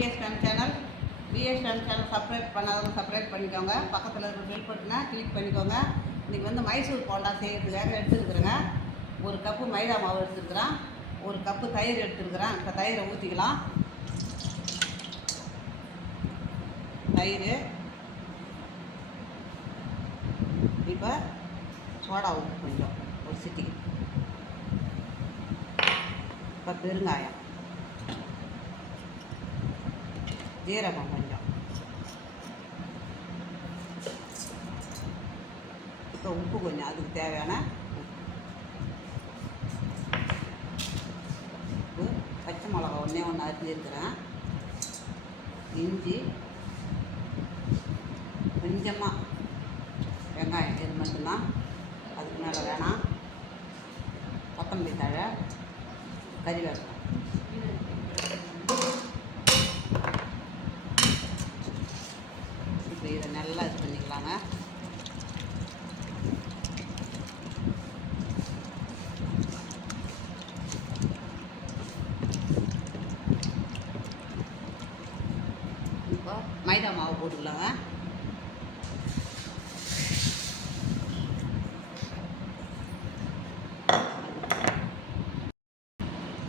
BS fame channel BS fame channel subscribe பண்ணாதவங்க subscribe பண்ணிக்கோங்க. பக்கத்தில் இருக்கிற பில் பட்டினா கிளிக் பண்ணிக்கோங்க. இன்றைக்கி வந்து மைசூர் போண்டா செய்கிறதுக்காக எடுத்துருக்குறேங்க. ஒரு கப்பு மைதா மாவு எடுத்துருக்குறேன். ஒரு கப்பு தயிர் எடுத்துருக்குறேன். இப்போ தயிரை ஊற்றிக்கலாம் தயிர். இப்போ சோடா உப்பு கொஞ்சம் ஒரு சிட்டி இப்போ பெருங்காயம். ஜீரகம் கொஞ்சம். இப்போ உப்பு கொஞ்சம் அதுக்கு தேவையான உப்பு. பச்சை மிளகா ஒன்றே ஒன்று அரிஞ்சிருக்கிறேன் இஞ்சி கொஞ்சமாக வெங்காயம் இது மட்டும்தான். அதுக்கு மேலே வேணாம். கொத்தமல்லி தழை கறிவேப்பிலை. இப்போ இதை நல்லா இது பண்ணிக்கலாங்க. இப்போ மைதா மாவு போட்டுக்கலாங்க.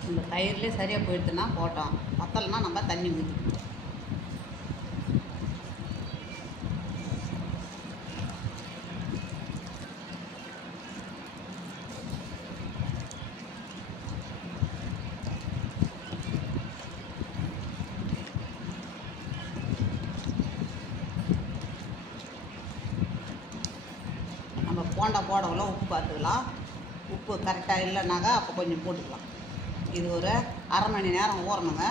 இந்த தயிர்லேயே சரியாக போயிடுச்சுன்னா போட்டோம். பத்தலைன்னா நம்ம தண்ணி ஊற்றிக்கணும் நம்ம போண்டா போடவுல உப்பு பார்த்துக்கலாம். உப்பு கரெக்டாக இல்லைனாக்கா அப்போ கொஞ்சம் போட்டுக்கலாம். இது ஒரு அரை மணி நேரம் ஊறணுங்க.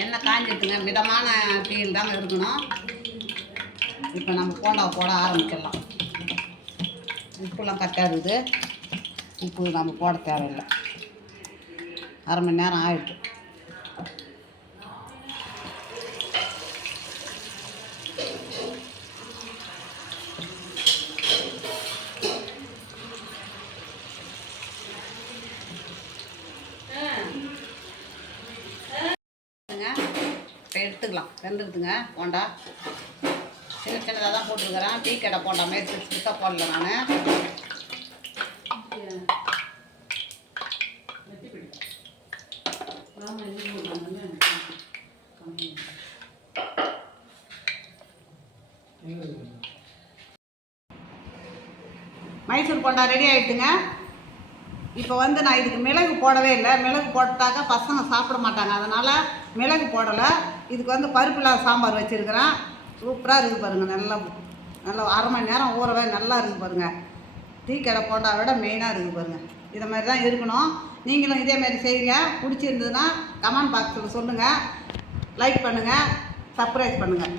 எண்ணெய் காஞ்சிட்டுங்க மிதமான தீயில் தாங்க இருக்கணும். இப்போ நம்ம போண்டா போட ஆரம்பிக்கலாம் உப்புலாம் கரெக்டாக உப்பு நம்ம போட தேவையில்லை. அரை மணி நேரம் ஆயிடுச்சு இப்போ எடுத்துக்கலாம். வெந்துடுதுங்க போண்டா. சின்ன சின்னதாக தான் போட்டிருக்கிறேன். டீ கடை போண்டா மாரி சிறுசாக போடல நான். மைசூர் போண்டா ரெடி ஆகிடுதுங்க இப்போ வந்து நான் இதுக்கு மிளகு போடவே இல்லை. மிளகு போட்டாக்கா பசங்க சாப்பிட மாட்டாங்க. அதனால் மிளகு போடலை. இதுக்கு வந்து பருப்புல சாம்பார் வச்சுருக்கிறேன். சூப்பராக இருக்குது பாருங்கள் நல்லா நல்லா அரை மணி நேரம் ஊறவே நல்லா இருக்குது பாருங்கள் டீ கடை போண்டா விட மெயினாக இருக்குது பாருங்கள் இதை மாதிரி தான் இருக்கணும். நீங்களும் இதே மாதிரி செய்யுங்க. பிடிச்சிருந்ததுன்னா கமெண்ட் பாக்ஸில் சொல்லுங்கள் லைக் பண்ணுங்கள் சப்ரைஸ் பண்ணுங்கள்